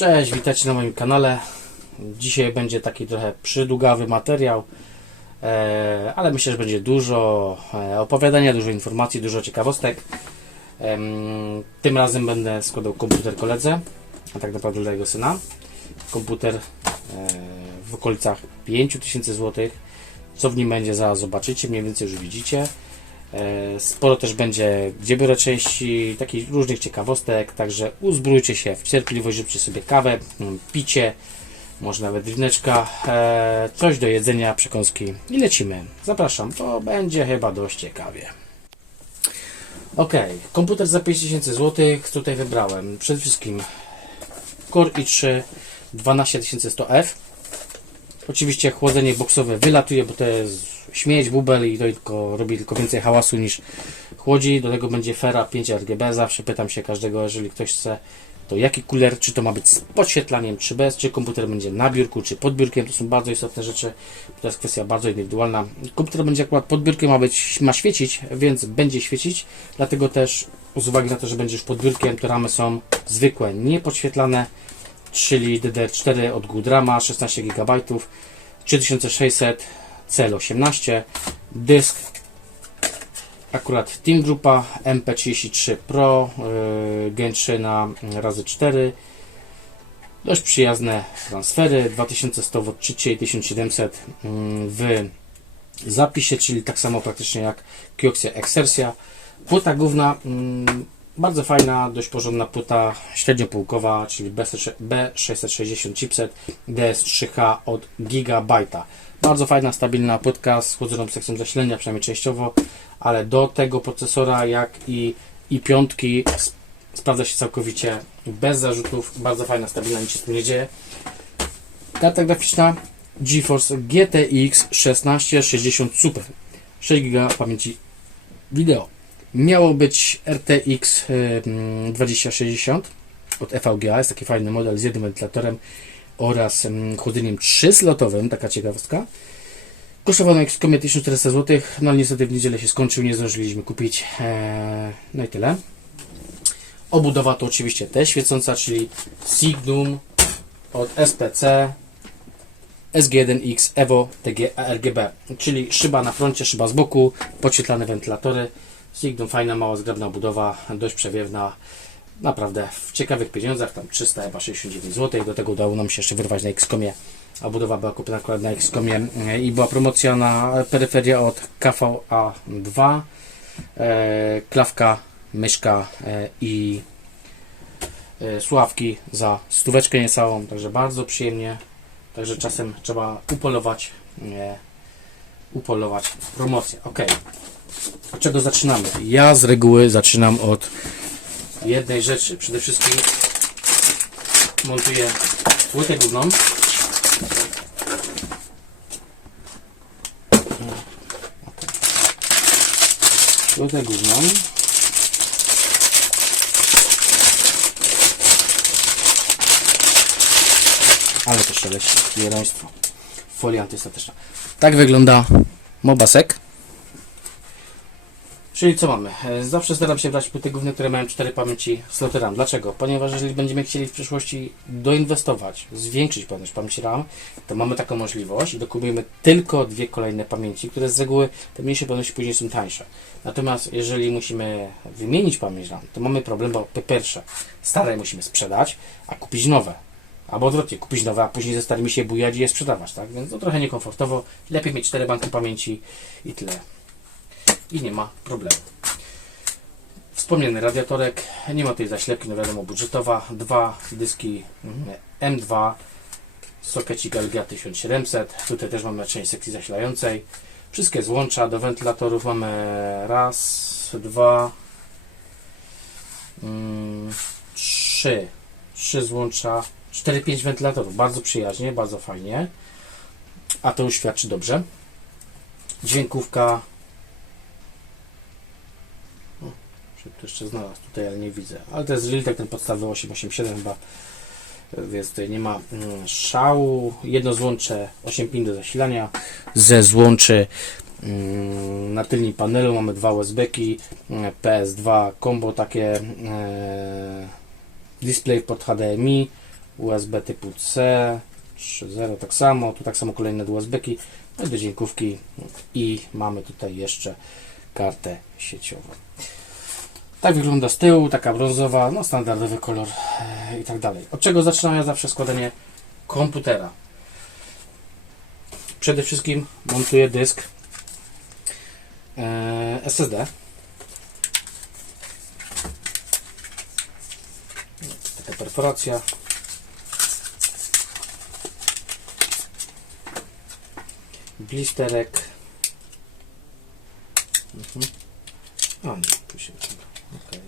Cześć, witajcie na moim kanale. Dzisiaj będzie taki trochę przydługawy materiał, e, ale myślę, że będzie dużo e, opowiadania, dużo informacji, dużo ciekawostek. Tym razem będę składał komputer koledze, a tak naprawdę dla jego syna. Komputer e, w okolicach 5000 zł. Co w nim będzie, zaraz zobaczycie, mniej więcej już widzicie. E, Sporo też będzie, gdzie części, takich różnych ciekawostek, także uzbrójcie się w cierpliwość, zróbcie sobie kawę, mm, picie, może nawet drineczka, e, coś do jedzenia, przekąski i lecimy. Zapraszam, to będzie chyba dość ciekawie. Ok, komputer za 5000 zł, tutaj wybrałem przede wszystkim Core i3 12100F. Oczywiście chłodzenie boksowe wylatuje, bo to jest śmieć, bubel i to tylko robi tylko więcej hałasu niż chłodzi. Do tego będzie Fera 5 RGB. Zawsze pytam się każdego, jeżeli ktoś chce, to jaki kuler, czy to ma być z podświetlaniem, czy bez, czy komputer będzie na biurku, czy pod biurkiem. To są bardzo istotne rzeczy. To jest kwestia bardzo indywidualna. Komputer będzie akurat pod biurkiem, ma, być, ma świecić, więc będzie świecić. Dlatego też z uwagi na to, że będzie już pod biurkiem, to ramy są zwykłe, nie podświetlane czyli DDR4 od Goodrama 16 GB 3600 CL18 dysk akurat Team Grupa MP33 Pro yy, Gen 3 na razy 4 dość przyjazne transfery 2100 w odczycie i 1700 mm, w zapisie, czyli tak samo praktycznie jak Kioxia Exercia płyta główna mm, bardzo fajna, dość porządna płyta średniopółkowa, czyli B660 chipset DS3H od Gigabyte'a. Bardzo fajna, stabilna płytka z chłodzoną sekcją zasilania, przynajmniej częściowo, ale do tego procesora, jak i i piątki sp- sprawdza się całkowicie bez zarzutów. Bardzo fajna, stabilna, nic się tym nie dzieje. Karta graficzna GeForce GTX 1660 Super. 6 GB pamięci wideo. Miało być RTX y, mm, 2060 od EVGA, jest taki fajny model z jednym wentylatorem oraz chłodzeniem 3-slotowym, taka ciekawostka. Kosztował na XCOMie 1400 zł, no ale niestety w niedzielę się skończył, nie zdążyliśmy kupić. Eee, no i tyle. Obudowa to oczywiście też świecąca, czyli Signum od SPC SG1X Evo TG RGB, czyli szyba na froncie, szyba z boku, podświetlane wentylatory. Signum fajna, mała, zgrabna budowa, dość przewiewna. Naprawdę w ciekawych pieniądzach, tam 369 zł. Do tego udało nam się jeszcze wyrwać na XCOMie. A budowa była kupiona akurat na XCOMie e, i była promocja na peryferię od KVA2. E, klawka, myszka e, i słuchawki za stóweczkę niecałą, także bardzo przyjemnie. Także czasem trzeba upolować, upolować promocję. Ok. Od czego zaczynamy? Ja z reguły zaczynam od jednej rzeczy. Przede wszystkim montuję płytę główną. Płytę główną. Ale to szeleści, jeleństwo. Folia antystatyczna. Tak wygląda Mobasek. Czyli co mamy? E, Zawsze staram się brać płyty główne, które mają 4 pamięci sloty RAM. Dlaczego? Ponieważ jeżeli będziemy chcieli w przyszłości doinwestować, zwiększyć pojemność pamięci RAM, to mamy taką możliwość i dokupujemy tylko dwie kolejne pamięci, które z reguły te mniejsze pojemności później są tańsze. Natomiast jeżeli musimy wymienić pamięć RAM, to mamy problem, bo po pierwsze stare musimy sprzedać, a kupić nowe. Albo odwrotnie, kupić nowe, a później ze starymi się bujać i je sprzedawać, tak? Więc to trochę niekomfortowo. Lepiej mieć cztery banki pamięci i tyle i nie ma problemu. Wspomniany radiatorek, nie ma tej zaślepki, no wiadomo, budżetowa, dwa dyski mm, M2, sokecik LGA 1700, tutaj też mamy część sekcji zasilającej, wszystkie złącza do wentylatorów mamy. Raz, dwa, mm, trzy, trzy złącza, 4-5 wentylatorów, bardzo przyjaźnie, bardzo fajnie, a to już świadczy dobrze. Dźwiękówka Czy to jeszcze znalazł tutaj, ale nie widzę. Ale to jest Realtek, ten podstawowy 887 chyba. Więc tutaj nie ma mm, szału. Jedno złącze 8 pin do zasilania. Ze złączy mm, na tylnym panelu mamy dwa USB-ki, mm, PS2 combo takie e, display pod HDMI USB typu C, 3.0 tak samo, tu tak samo kolejne USB-ki, no do dźwiękówki i mamy tutaj jeszcze kartę sieciową. Tak wygląda z tyłu, taka brązowa, no standardowy kolor e, i tak dalej. Od czego zaczynam ja zawsze składanie komputera? Przede wszystkim montuję dysk e, SSD. Taka perforacja. Blisterek. Mhm. O nie, tu się okay.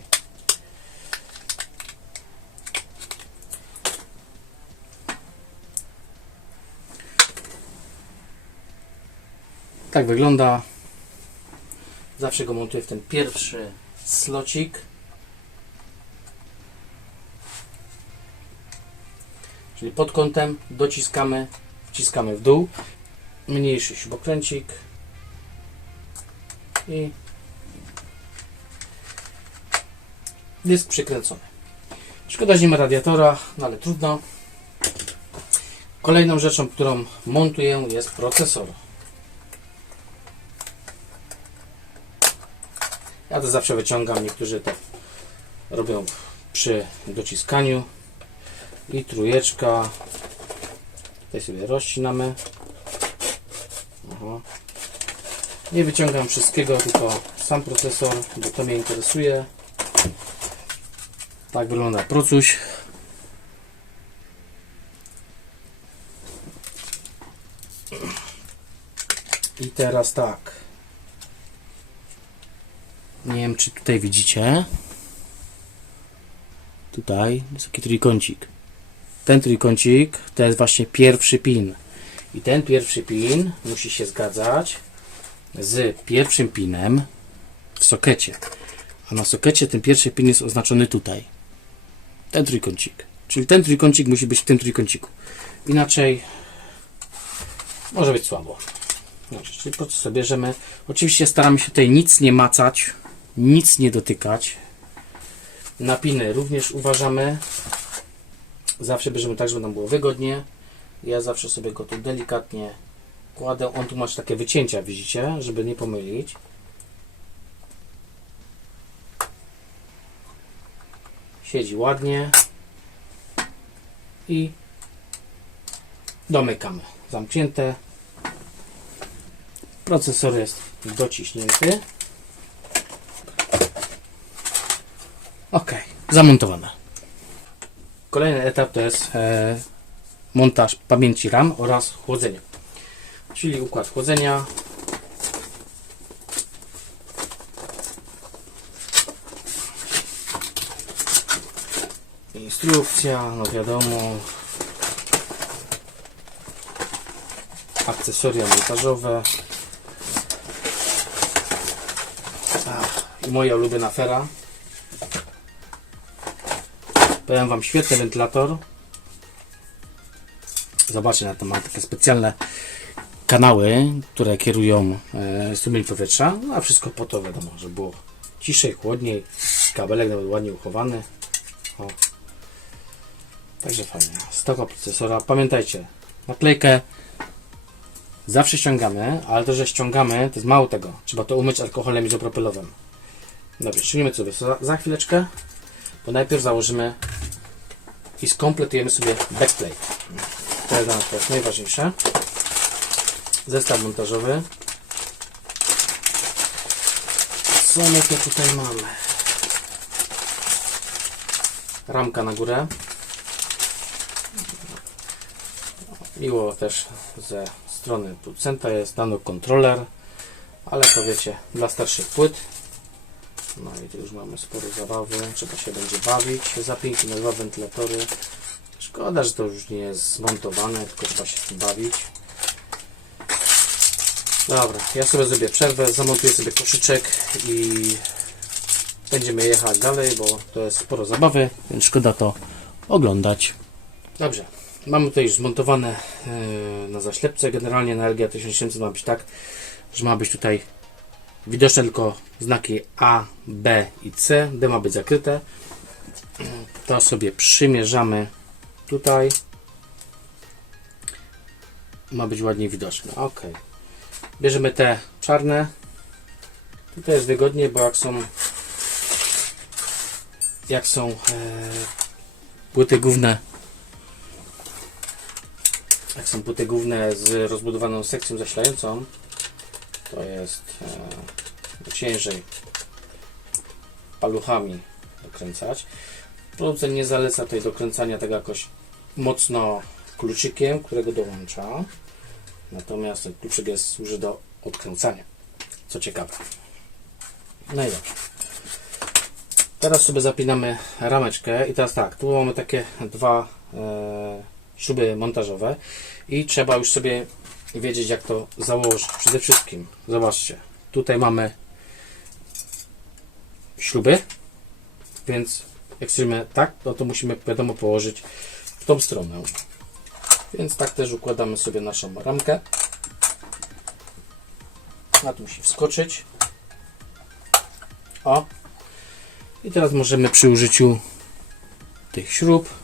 Tak wygląda. Zawsze go montuję w ten pierwszy slocik. Czyli pod kątem dociskamy, wciskamy w dół. Mniejszy śrubokręcik. I dysk przykręcony. Szkoda, że nie ma radiatora, no ale trudno. Kolejną rzeczą, którą montuję jest procesor. Ja to zawsze wyciągam, niektórzy to robią przy dociskaniu. I trójeczka. Tutaj sobie rozcinamy. Aha. Nie wyciągam wszystkiego, tylko sam procesor, bo to mnie interesuje. Tak wygląda procuś. I teraz tak. Nie wiem, czy tutaj widzicie. Tutaj jest taki trójkącik. Ten trójkącik to jest właśnie pierwszy pin. I ten pierwszy pin musi się zgadzać z pierwszym pinem w sokecie. A na sokecie ten pierwszy pin jest oznaczony tutaj. Ten trójkącik. Czyli ten trójkącik musi być w tym trójkąciku. Inaczej może być słabo. Dobrze, czyli po co bierzemy? Oczywiście staramy się tutaj nic nie macać, nic nie dotykać. Napiny również uważamy. Zawsze bierzemy tak, żeby nam było wygodnie. Ja zawsze sobie go tu delikatnie kładę. On tu masz takie wycięcia, widzicie, żeby nie pomylić. Siedzi ładnie. I domykamy. Zamknięte. Procesor jest dociśnięty. Ok, zamontowane. Kolejny etap to jest e, montaż pamięci RAM oraz chłodzenia. Czyli układ chłodzenia. Instrukcja, no wiadomo. Akcesoria montażowe. Ach, I moja ulubiona fera. Powiem Wam, świetny wentylator. Zobaczcie, na to ma takie specjalne kanały, które kierują e, strumień powietrza. No a wszystko po to wiadomo, żeby było ciszej, chłodniej. Kabelek nawet ładnie uchowany. O. Także fajnie. Stoka procesora. Pamiętajcie, naklejkę zawsze ściągamy, ale to, że ściągamy, to jest mało tego. Trzeba to umyć alkoholem izopropylowym. Dobrze, ściągniemy sobie za, za chwileczkę, bo najpierw założymy i skompletujemy sobie backplate. To jest dla nas teraz najważniejsze. Zestaw montażowy. Co my tutaj mamy? Ramka na górę. Miło też ze strony producenta jest nano controller, ale to wiecie, dla starszych płyt. No i tu już mamy sporo zabawy, trzeba się będzie bawić. Zapięki na dwa wentylatory. Szkoda, że to już nie jest zmontowane, tylko trzeba się tym bawić. Dobra, ja sobie zrobię przerwę, zamontuję sobie koszyczek i będziemy jechać dalej, bo to jest sporo zabawy, więc szkoda to oglądać. Dobrze, mamy tutaj już zmontowane yy, na zaślepce. Generalnie na LG 1700 ma być tak, że ma być tutaj widoczne tylko znaki A, B i C. D ma być zakryte. To sobie przymierzamy tutaj. Ma być ładniej widoczne. Ok. Bierzemy te czarne. Tutaj jest wygodniej, bo jak są jak są e, płyty główne jak są płyty główne z rozbudowaną sekcją zasilającą to jest e, ciężej paluchami dokręcać. Producent nie zaleca tutaj dokręcania tego jakoś mocno kluczykiem, którego dołącza. Natomiast ten kluczyk jest, służy do odkręcania. Co ciekawe. No i dobrze. Teraz sobie zapinamy rameczkę i teraz tak, tu mamy takie dwa e, śruby montażowe i trzeba już sobie wiedzieć jak to założyć. Przede wszystkim, zobaczcie, tutaj mamy śruby, więc jak chcemy tak, no to musimy wiadomo położyć w tą stronę. Więc tak też układamy sobie naszą ramkę. Na to musi wskoczyć. O. I teraz możemy przy użyciu tych śrub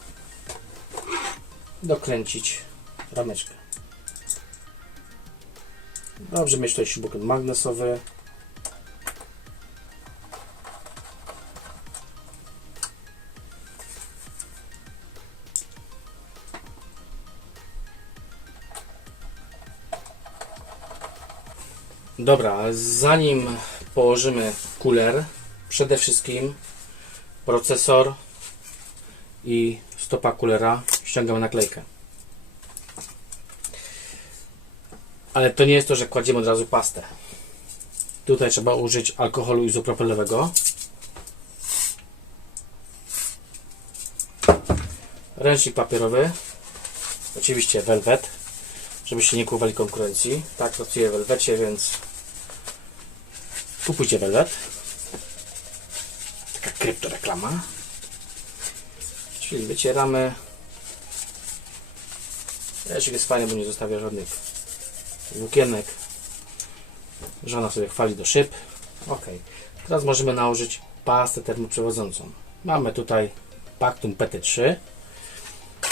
dokręcić rameczkę. Dobrze mieć tutaj śrubok magnesowy. Dobra, zanim położymy kuler, przede wszystkim procesor i stopa kulera ściągamy naklejkę. Ale to nie jest to, że kładziemy od razu pastę. Tutaj trzeba użyć alkoholu izopropylowego. Ręcznik papierowy. Oczywiście welwet, żebyście nie kłowali konkurencji. Tak pracuję w welwecie, więc kupujcie welwet. Taka kryptoreklama. Czyli wycieramy. Ręcznik jest fajny, bo nie zostawia żadnych włókienek. Żona sobie chwali do szyb. Ok. Teraz możemy nałożyć pastę termoprzewodzącą. Mamy tutaj Pactum PT3.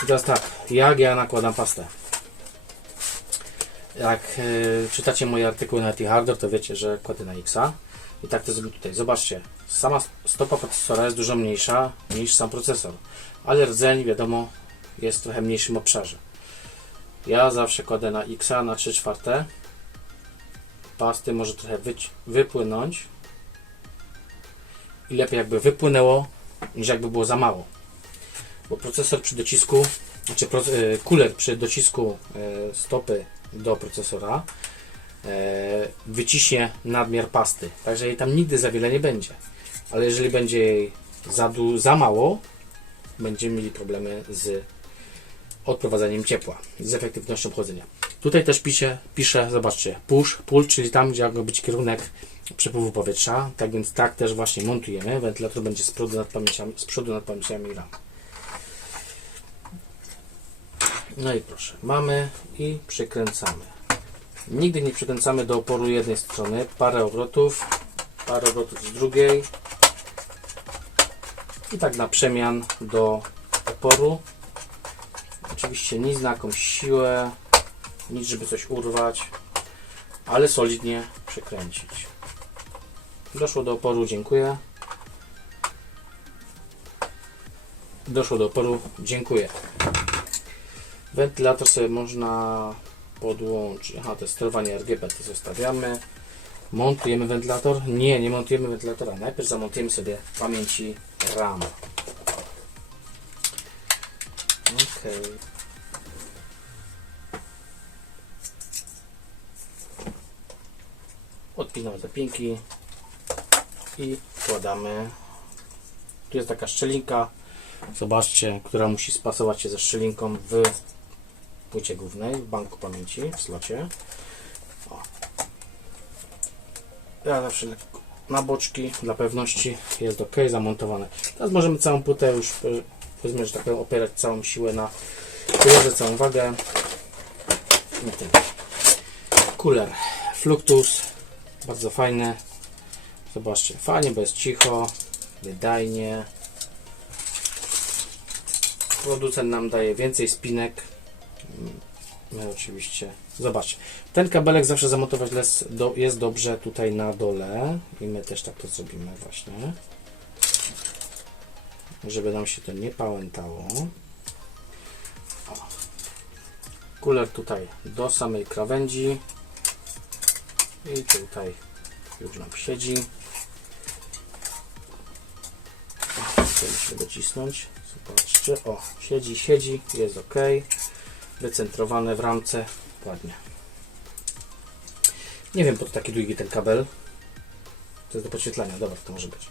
I teraz tak, jak ja nakładam pastę? Jak yy, czytacie moje artykuły na T-Hardware, to wiecie, że kładę na Xa. I tak to zrobię tutaj. Zobaczcie, sama stopa procesora jest dużo mniejsza niż sam procesor. Ale rdzeń, wiadomo, jest w trochę mniejszym obszarze. Ja zawsze kładę na X na 3 czwarte. Pasty może trochę wypłynąć. I lepiej jakby wypłynęło, niż jakby było za mało. Bo procesor przy docisku, znaczy pro, e, kuler przy docisku e, stopy do procesora e, wyciśnie nadmiar pasty. Także jej tam nigdy za wiele nie będzie. Ale jeżeli będzie jej za, za mało, będziemy mieli problemy z odprowadzaniem ciepła, z efektywnością chłodzenia. Tutaj też pisze, pisze, zobaczcie, push, pull, czyli tam, gdzie ma być kierunek przepływu powietrza. Tak więc tak też właśnie montujemy. Wentylator będzie z przodu nad pamięciami, z przodu nad pamięciami RAM. No i proszę, mamy i przykręcamy. Nigdy nie przykręcamy do oporu jednej strony, parę obrotów, parę obrotów z drugiej i tak na przemian do oporu. Oczywiście nic na jakąś siłę, nic żeby coś urwać, ale solidnie przekręcić. Doszło do oporu, dziękuję. Doszło do oporu, dziękuję. Wentylator sobie można podłączyć. Aha, to jest sterowanie RGB, to zostawiamy. Montujemy wentylator? Nie, nie montujemy wentylatora. Najpierw zamontujemy sobie pamięci RAM. Ok. Odpinamy te pinki i wkładamy. Tu jest taka szczelinka, zobaczcie, która musi spasować się ze szczelinką w płycie głównej, w banku pamięci, w slocie. O. Ja zawsze lekko na boczki, dla pewności jest ok, zamontowane. Teraz możemy całą płytę już, e, powiedzmy, że tak powiem, opierać całą siłę na kulerze, całą wagę. I. Kuler Fluctus, bardzo fajny. Zobaczcie, fajnie, jest cicho, wydajnie. producent nam daje więcej spinek. My oczywiście. Zobaczcie. Ten kabelek zawsze zamontować jest dobrze tutaj na dole. I my też tak to zrobimy właśnie. Żeby nam się to nie pałętało. O. Kuler tutaj do samej krawędzi. I tutaj już nam siedzi. Musimy docisnąć. Zobaczcie. O, siedzi, siedzi, jest ok. Wycentrowane w ramce. Ładnie. Nie wiem po co taki długi ten kabel. To jest do podświetlania, dobra, to może być.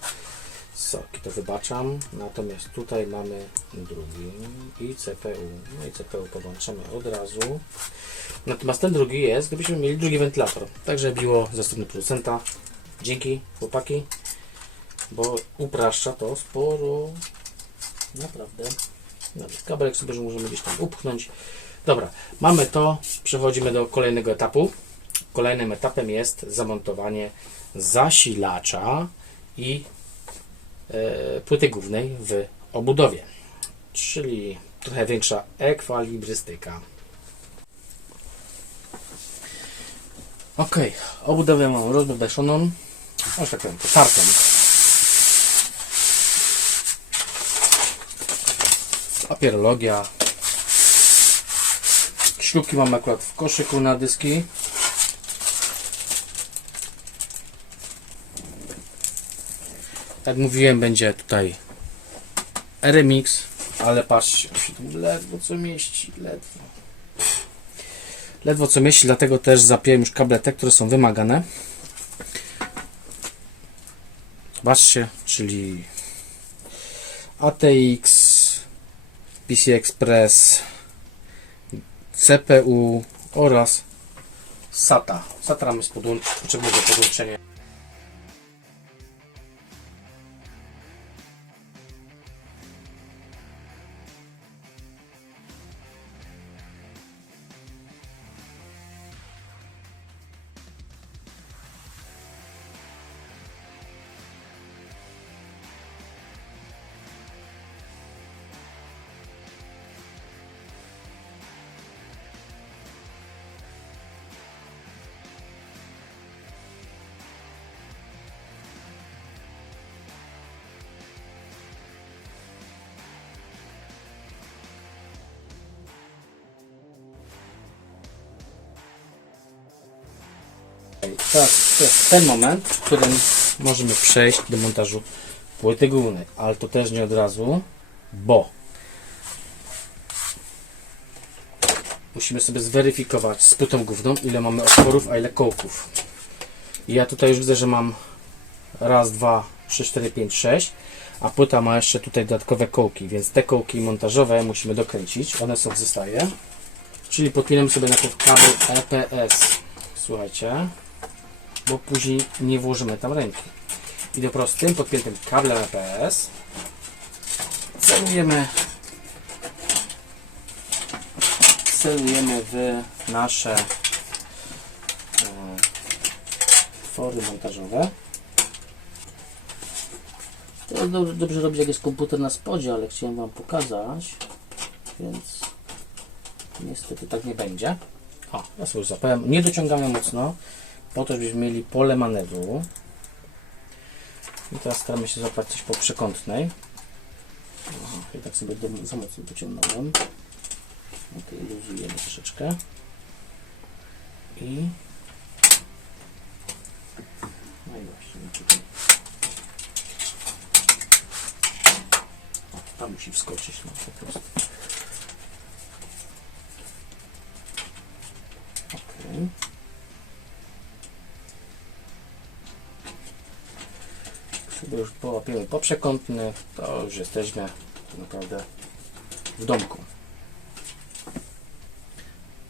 Soki to wybaczam. Natomiast tutaj mamy drugi i CPU. No i CPU podłączamy od razu. Natomiast ten drugi jest, gdybyśmy mieli drugi wentylator. Także biło ze strony producenta. Dzięki chłopaki, bo upraszcza to sporo. Naprawdę. Nawet kabelek sobie że możemy gdzieś tam upchnąć. Dobra, mamy to. Przechodzimy do kolejnego etapu. Kolejnym etapem jest zamontowanie zasilacza i płyty głównej w obudowie. Czyli trochę większa ekwalibrystyka. Ok, obudowę mam rozbudeszoną, aż tak powiem, potartą. Papierologia. Śrubki mam akurat w koszyku na dyski. Jak mówiłem, będzie tutaj RMX, ale patrzcie, się tu ledwo co mieści, ledwo. Ledwo co mieści, dlatego też zapiąłem już kable te, które są wymagane. Zobaczcie, czyli ATX, PC Express, CPU oraz SATA. SATA mamy podłącz- potrzebne podłączenia. To jest ten moment, w którym możemy przejść do montażu płyty głównej, ale to też nie od razu, bo musimy sobie zweryfikować z płytą główną, ile mamy otworów, a ile kołków. I ja tutaj już widzę, że mam raz, dwa, trzy, cztery, pięć, sześć, a płyta ma jeszcze tutaj dodatkowe kołki, więc te kołki montażowe musimy dokręcić, one są w zestawie. Czyli podpinamy sobie najpierw kabel EPS. Słuchajcie, bo później nie włożymy tam ręki. I dopiero z tym podpiętym kablem EPS celujemy celujemy w nasze e, fory montażowe. To dobrze, dobrze robić jak jest komputer na spodzie, ale chciałem Wam pokazać, więc niestety tak nie będzie. O, ja sobie zapałem. Nie dociągamy mocno, po to, żebyśmy mieli pole manewru. I teraz staramy się złapać coś po przekątnej. Aha, i tak sobie do, za mocno dociągnąłem. Ok, luzujemy troszeczkę. I... No i właśnie, tutaj. O, tam musi wskoczyć, no po prostu. Już połapiemy poprzekątny, to już jesteśmy naprawdę w domku.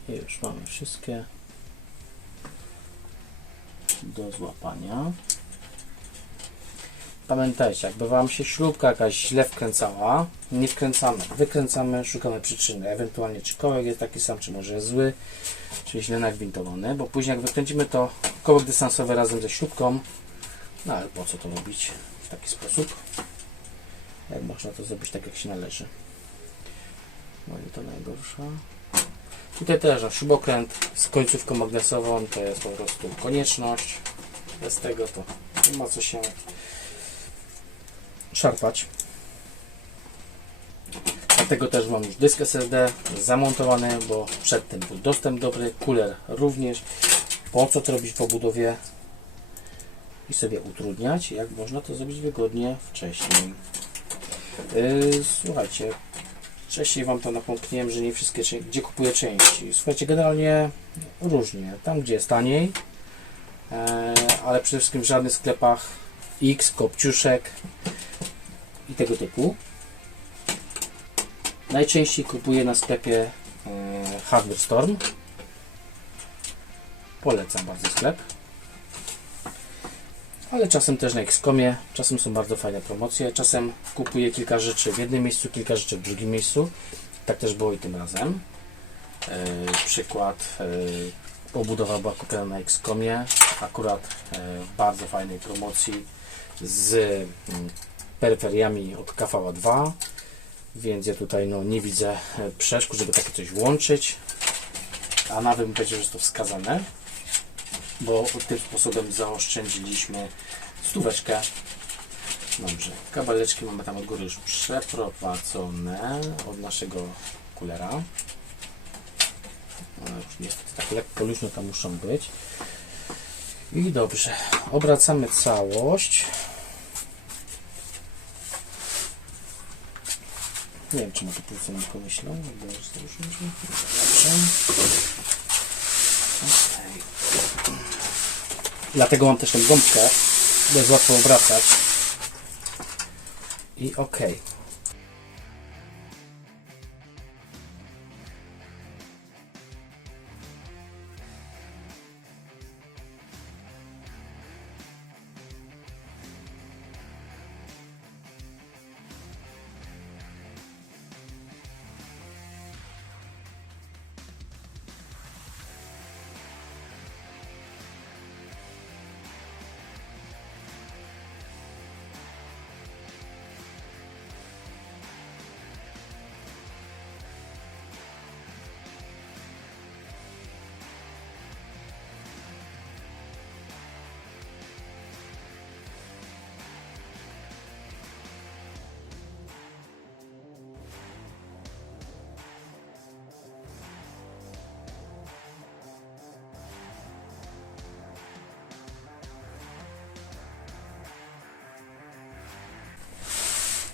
I już mamy wszystkie do złapania. Pamiętajcie, jakby Wam się śrubka jakaś źle wkręcała, nie wkręcamy, wykręcamy, szukamy przyczyny, ewentualnie czy kołek jest taki sam, czy może jest zły, czy źle nagwintowany, bo później jak wykręcimy to kołek dystansowy razem ze śrubką, no ale po co to robić w taki sposób? Jak można to zrobić tak jak się należy. No nie to najgorsza. Tutaj też no, śrubokręt z końcówką magnesową to jest po prostu konieczność. Bez tego to nie ma co się szarpać. Dlatego też mam już dysk SSD zamontowany, bo przedtem był dostęp dobry, cooler również. Po co to robić po budowie i sobie utrudniać, jak można to zrobić wygodnie wcześniej. Yy, słuchajcie, wcześniej Wam to napomkniłem, że nie wszystkie, gdzie kupuję części. Słuchajcie, generalnie różnie. Tam, gdzie jest taniej, e, ale przede wszystkim w żadnych sklepach X, Kopciuszek i tego typu. Najczęściej kupuję na sklepie e, Hardware Storm. Polecam bardzo sklep. Ale czasem też na Xcomie, czasem są bardzo fajne promocje, czasem kupuję kilka rzeczy w jednym miejscu, kilka rzeczy w drugim miejscu. Tak też było i tym razem. E, przykład, e, obudowa była kupiona na Xcomie, akurat w bardzo fajnej promocji z mm, peryferiami od KVA 2 więc ja tutaj no, nie widzę przeszkód, żeby takie coś łączyć, a nawet powiedział, że jest to wskazane, bo tym sposobem zaoszczędziliśmy stóweczkę. Dobrze, kabeleczki mamy tam od góry już przeprowadzone od naszego kulera. No, niestety tak lekko luźno tam muszą być. I dobrze, obracamy całość. Nie wiem, czy ma to półce nie pomyślą. Dobrze. Okej. Dlatego mam też tę gąbkę, bo jest łatwo obracać. I ok.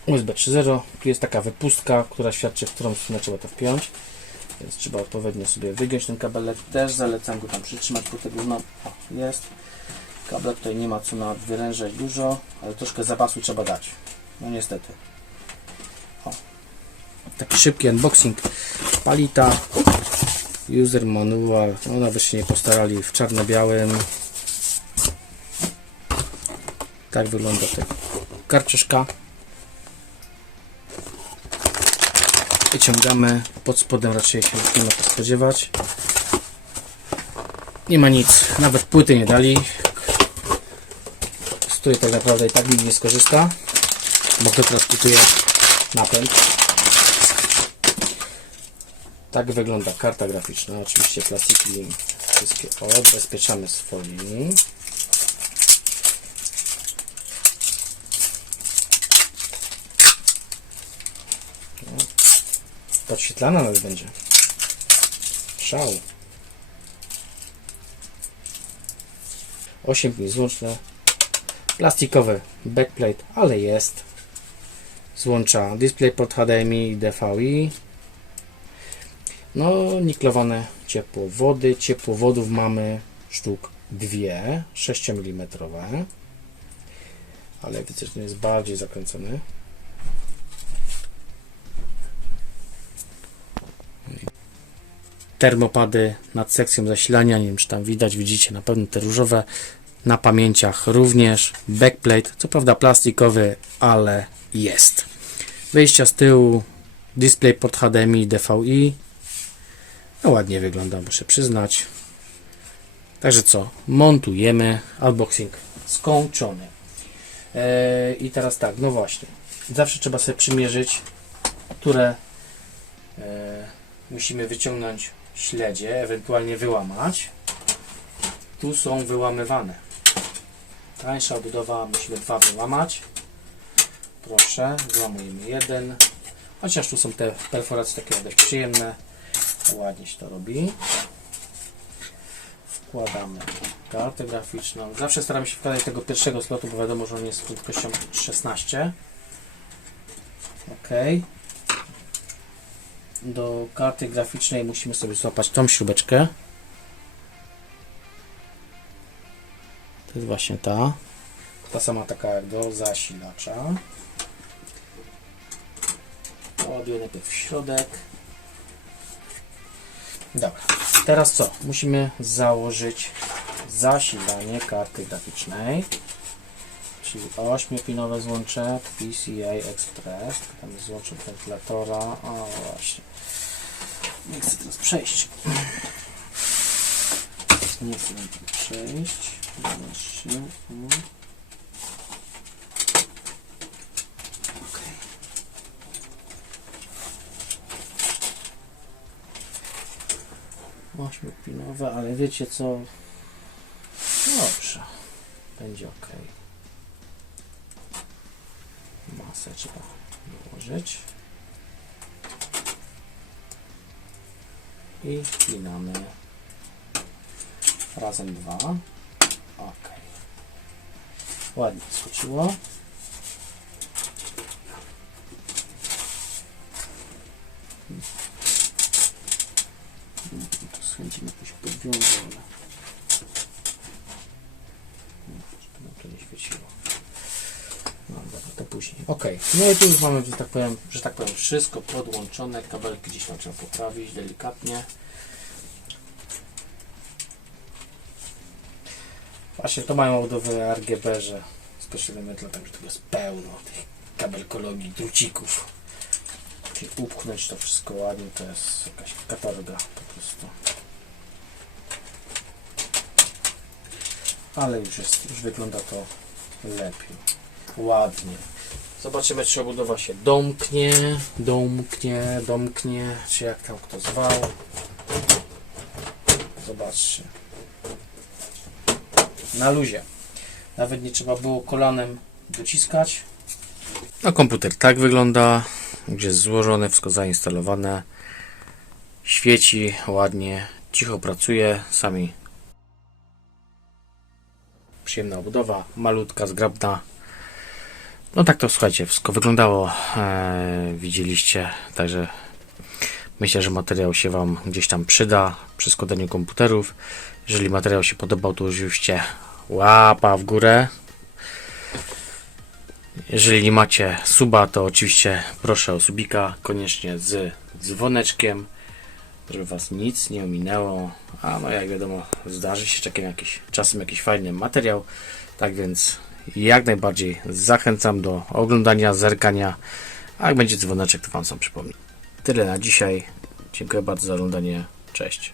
USB 3.0. Tu jest taka wypustka, która świadczy, w którą stronę trzeba to wpiąć. Więc trzeba odpowiednio sobie wygiąć ten kabelek. Też zalecam go tam przytrzymać po tego no, jest. Kabla tutaj nie ma co nadwyrężać dużo, ale troszkę zapasu trzeba dać. No niestety. O. Taki szybki unboxing palita. User manual. No nawet się nie postarali w czarno-białym. Tak wygląda ta karczyszka. Wyciągamy pod spodem raczej się nie ma co spodziewać. Nie ma nic, nawet płyty nie dali. Z której tak naprawdę i tak nikt nie skorzysta kto teraz kupuje napęd? Tak wygląda karta graficzna oczywiście plastiki wszystkie odbezpieczamy z folii podświetlana nawet będzie. Szał. 8 dni złączne. Plastikowy backplate, ale jest. Złącza DisplayPort HDMI i DVI. No, niklowane ciepłowody. Ciepłowodów mamy sztuk dwie 6 mm. Ale widzę, że ten jest bardziej zakręcony. Termopady nad sekcją zasilania, nie wiem czy tam widać, widzicie na pewno te różowe, na pamięciach również, backplate, co prawda plastikowy, ale jest. Wejścia z tyłu, display port HDMI DVI, no ładnie wygląda, muszę przyznać. Także co, montujemy, unboxing skończony. Eee, I teraz tak, no właśnie, zawsze trzeba sobie przymierzyć, które E, musimy wyciągnąć śledzie, ewentualnie wyłamać. Tu są wyłamywane. Tańsza budowa, musimy dwa wyłamać. Proszę, wyłamujemy jeden. Chociaż tu są te perforacje takie dość przyjemne. Ładnie się to robi. Wkładamy kartę graficzną. Zawsze staramy się wkładać tego pierwszego slotu, bo wiadomo, że on jest prędkością 16. OK. Do karty graficznej musimy sobie złapać tą śrubeczkę. To jest właśnie ta. Ta sama taka jak do zasilacza. Ładuję najpierw w środek. Dobra. Teraz co? Musimy założyć zasilanie karty graficznej. Czyli 8-pinowe złącze PCI Express. Tam jest złącze wentylatora. O właśnie. Nie chcę teraz przejść. Nie chcę przejść. Okej. Ośmiopinowe, ale wiecie co? Dobrze. Będzie ok. Masę trzeba dołożyć. I wpinamy razem dwa. Ok. Ładnie skoczyło. To z chęci jakoś podwiążę, ale... No, żeby nam to nie świeciło. No dobra, to później. Ok, no i tu już mamy, że tak powiem, że tak powiem, wszystko podłączone. Kabelki gdzieś tam trzeba poprawić delikatnie. Właśnie to mają budowę RGB, że 107 metrów, także tego jest pełno tych kabelkologii, drucików. Czyli upchnąć to wszystko ładnie, to jest jakaś katorga po prostu. Ale już jest, już wygląda to lepiej. Ładnie. Zobaczymy, czy obudowa się domknie, domknie, domknie, czy jak tam kto zwał. Zobaczcie. Na luzie. Nawet nie trzeba było kolanem dociskać. No komputer tak wygląda, gdzie jest złożone, wszystko zainstalowane. Świeci ładnie, cicho pracuje, sami przyjemna obudowa, malutka, zgrabna. No tak to słuchajcie, wszystko wyglądało, e, widzieliście, także myślę, że materiał się Wam gdzieś tam przyda przy składaniu komputerów. Jeżeli materiał się podobał, to oczywiście łapa w górę. Jeżeli nie macie suba, to oczywiście proszę o subika, koniecznie z dzwoneczkiem, żeby Was nic nie ominęło. A no jak wiadomo, zdarzy się czasem jakiś, czasem jakiś fajny materiał. Tak więc jak najbardziej zachęcam do oglądania, zerkania. A jak będzie dzwoneczek, to Wam sam przypomnę. Tyle na dzisiaj. Dziękuję bardzo za oglądanie. Cześć.